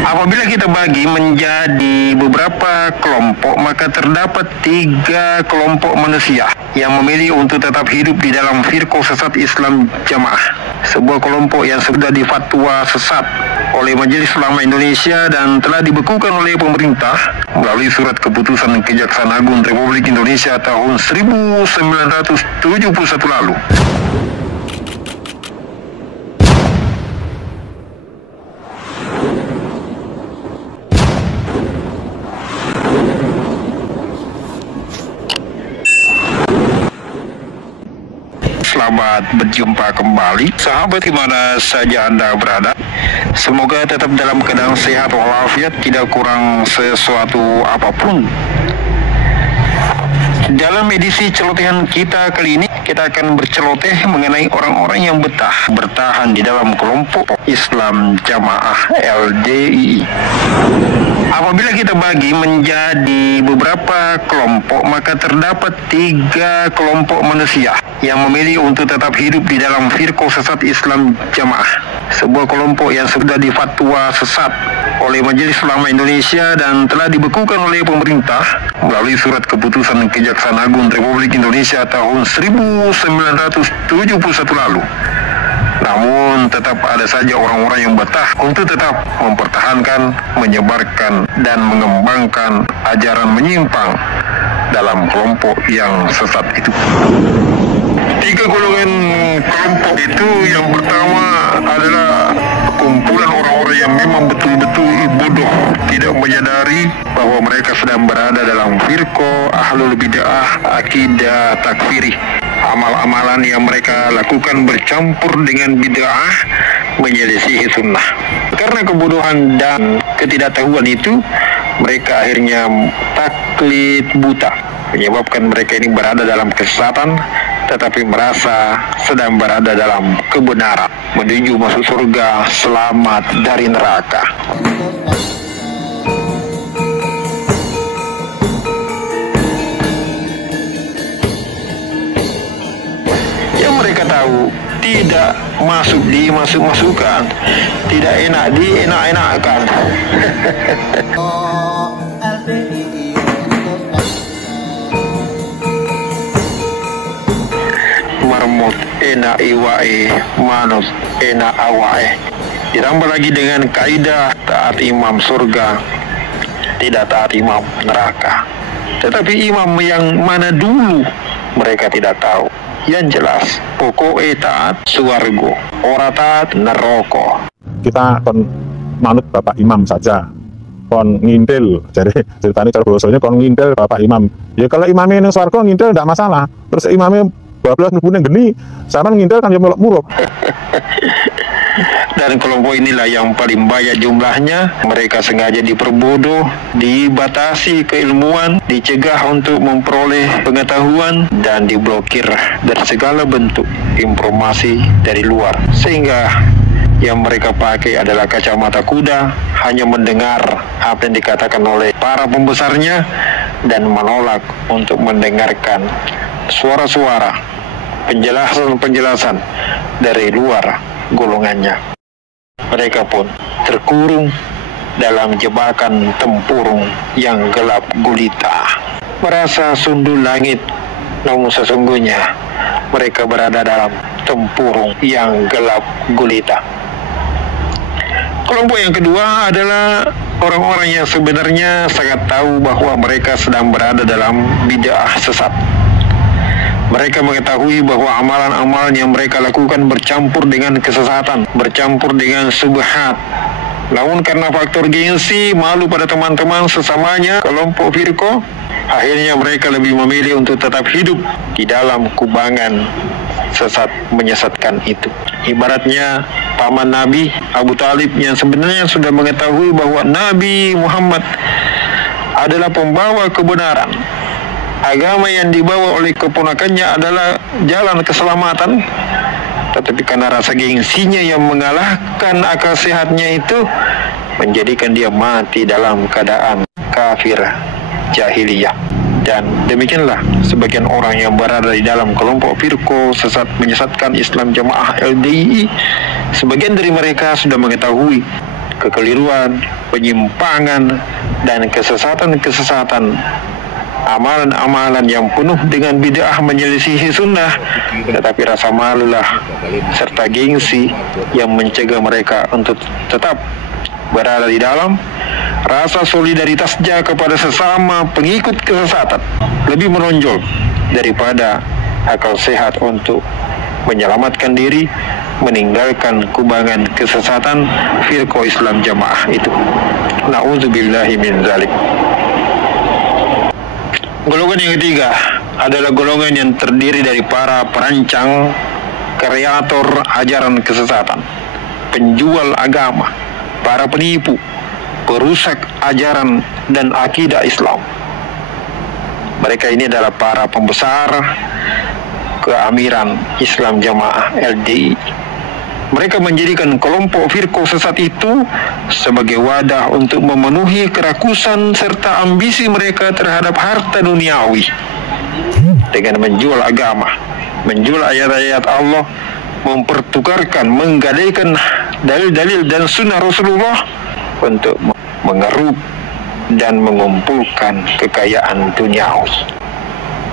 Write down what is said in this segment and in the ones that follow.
Apabila kita bagi menjadi beberapa kelompok, maka terdapat 3 kelompok manusia yang memilih untuk tetap hidup di dalam firqah sesat Islam Jamaah, sebuah kelompok yang sudah difatwa sesat oleh Majelis Ulama Indonesia dan telah dibekukan oleh pemerintah melalui surat keputusan Kejaksaan Agung Republik Indonesia tahun 1971 lalu. Selamat berjumpa kembali, sahabat di mana saja Anda berada. Semoga tetap dalam keadaan sehat walafiat, tidak kurang sesuatu apapun. Dalam edisi celotehan kita kali ini, kita akan berceloteh mengenai orang-orang yang bertahan di dalam kelompok Islam Jamaah LDII. Apabila kita bagi menjadi beberapa kelompok, maka terdapat 3 kelompok manusia yang memilih untuk tetap hidup di dalam firqah sesat Islam Jamaah, sebuah kelompok yang sudah difatwa sesat oleh Majelis Ulama Indonesia dan telah dibekukan oleh pemerintah melalui surat keputusan Kejaksaan Agung Republik Indonesia tahun 1971 lalu. Namun tetap ada saja orang-orang yang betah untuk tetap mempertahankan, menyebarkan, dan mengembangkan ajaran menyimpang dalam kelompok yang sesat itu. 3 golongan kelompok itu, yang pertama adalah kumpulan orang-orang yang memang betul-betul bodoh, tidak menyadari bahwa mereka sedang berada dalam firqah ahlul bid'ah akidah takfiri. Amal-amalan yang mereka lakukan bercampur dengan bid'ah, menyelisihi sunnah. Karena kebodohan dan ketidaktahuan itu, mereka akhirnya taklid buta, menyebabkan mereka ini berada dalam kesesatan, tetapi merasa sedang berada dalam kebenaran, menuju masuk surga, selamat dari neraka. Mereka tahu tidak masuk dimasuk-masukkan, tidak enak dienak-enakkan. Marmut enak iwae, manus enak awae. Ditambah lagi dengan kaidah taat imam surga, tidak taat imam neraka. Tetapi imam yang mana dulu mereka tidak tahu. Yang jelas, pokoknya taat suwargo, ora taat neraka. Kita kon manut Bapak Imam saja, kon ngintil. Jadi ceritanya cara bahasanya kon ngintil Bapak Imam. Ya kalau imamnya yang swarga ngintil tidak masalah. Terus imamnya bablas nubune geni, sama ngintil kan ya melok muruk. Dan kelompok inilah yang paling banyak jumlahnya. Mereka sengaja diperbodoh, dibatasi keilmuan, dicegah untuk memperoleh pengetahuan, dan diblokir dari segala bentuk informasi dari luar. Sehingga yang mereka pakai adalah kacamata kuda, hanya mendengar apa yang dikatakan oleh para pembesarnya dan menolak untuk mendengarkan suara-suara, penjelasan-penjelasan dari luar golongannya. Mereka pun terkurung dalam jebakan tempurung yang gelap gulita, merasa sundul langit, namun sesungguhnya mereka berada dalam tempurung yang gelap gulita. Kelompok yang kedua adalah orang-orang yang sebenarnya sangat tahu bahwa mereka sedang berada dalam bid'ah sesat. Mereka mengetahui bahwa amalan-amalan yang mereka lakukan bercampur dengan kesesatan, bercampur dengan subhat. Namun karena faktor gengsi, malu pada teman-teman sesamanya kelompok firqah, akhirnya mereka lebih memilih untuk tetap hidup di dalam kubangan sesat menyesatkan itu. Ibaratnya paman Nabi Abu Talib yang sebenarnya sudah mengetahui bahwa Nabi Muhammad adalah pembawa kebenaran. Agama yang dibawa oleh keponakannya adalah jalan keselamatan, tetapi karena rasa gengsinya yang mengalahkan akal sehatnya itu, menjadikan dia mati dalam keadaan kafir jahiliyah. Dan demikianlah sebagian orang yang berada di dalam kelompok firqah sesat menyesatkan Islam Jamaah LDII. Sebagian dari mereka sudah mengetahui kekeliruan, penyimpangan, dan kesesatan-kesesatan, amalan-amalan yang penuh dengan bid'ah menyelisihi sunnah, tetapi rasa malulah serta gengsi yang mencegah mereka untuk tetap berada di dalam rasa solidaritasnya kepada sesama pengikut kesesatan lebih menonjol daripada akal sehat untuk menyelamatkan diri meninggalkan kubangan kesesatan firqah Islam Jamaah itu. Na'udzubillahi min zalik. Golongan yang ketiga adalah golongan yang terdiri dari para perancang, kreator ajaran kesesatan, penjual agama, para penipu, perusak ajaran dan akidah Islam. Mereka ini adalah para pembesar keamiran Islam Jamaah LDI. Mereka menjadikan kelompok firqah sesat itu sebagai wadah untuk memenuhi kerakusan serta ambisi mereka terhadap harta duniawi dengan menjual agama, menjual ayat-ayat Allah, mempertukarkan, menggadaikan dalil-dalil dan sunnah Rasulullah untuk mengeruk dan mengumpulkan kekayaan duniawi,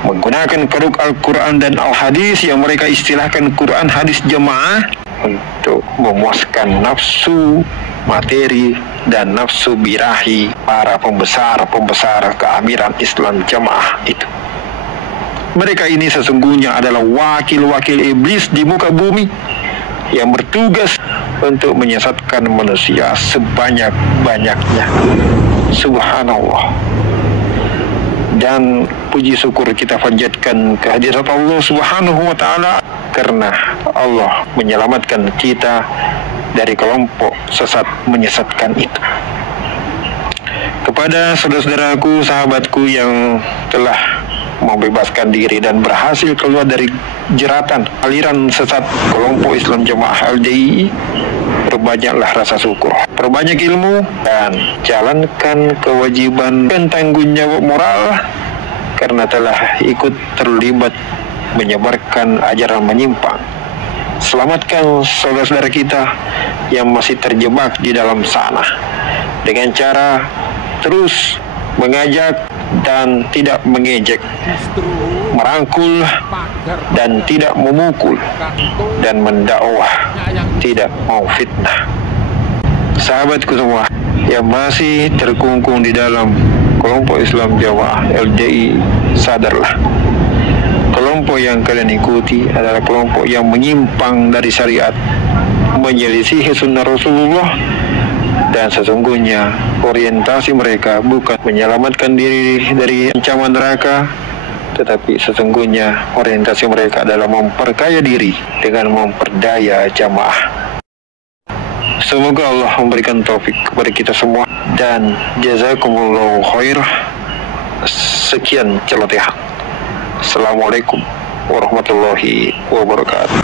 menggunakan kedok Al-Quran dan Al-Hadis yang mereka istilahkan Quran Hadis Jamaah untuk memuaskan nafsu materi dan nafsu birahi para pembesar-pembesar keamiran Islam Jamaah itu. Mereka ini sesungguhnya adalah wakil-wakil iblis di muka bumi yang bertugas untuk menyesatkan manusia sebanyak-banyaknya. Subhanallah. Dan puji syukur kita panjatkan kehadirat Allah Subhanahu wa ta'ala karena Allah menyelamatkan kita dari kelompok sesat menyesatkan itu. Kepada saudara-saudaraku, sahabatku yang telah membebaskan diri dan berhasil keluar dari jeratan aliran sesat kelompok Islam Jamaah LDI, perbanyaklah rasa syukur, perbanyak ilmu, dan jalankan kewajiban dan tanggung jawab moral karena telah ikut terlibat menyebarkan ajaran menyimpang. Selamatkan saudara-saudara kita yang masih terjebak di dalam sana dengan cara terus mengajak dan tidak mengejek, merangkul dan tidak memukul, dan mendakwah, tidak mau fitnah. Sahabatku semua yang masih terkungkung di dalam kelompok Islam Jamaah LDI, sadarlah, kelompok yang kalian ikuti adalah kelompok yang menyimpang dari syariat, menyelisihi sunnah Rasulullah, dan sesungguhnya orientasi mereka bukan menyelamatkan diri dari ancaman neraka, tetapi sesungguhnya orientasi mereka adalah memperkaya diri dengan memperdaya jamaah. Semoga Allah memberikan taufik kepada kita semua, dan jazakumullahu khair. Sekian celotehan. Assalamualaikum warahmatullahi wabarakatuh.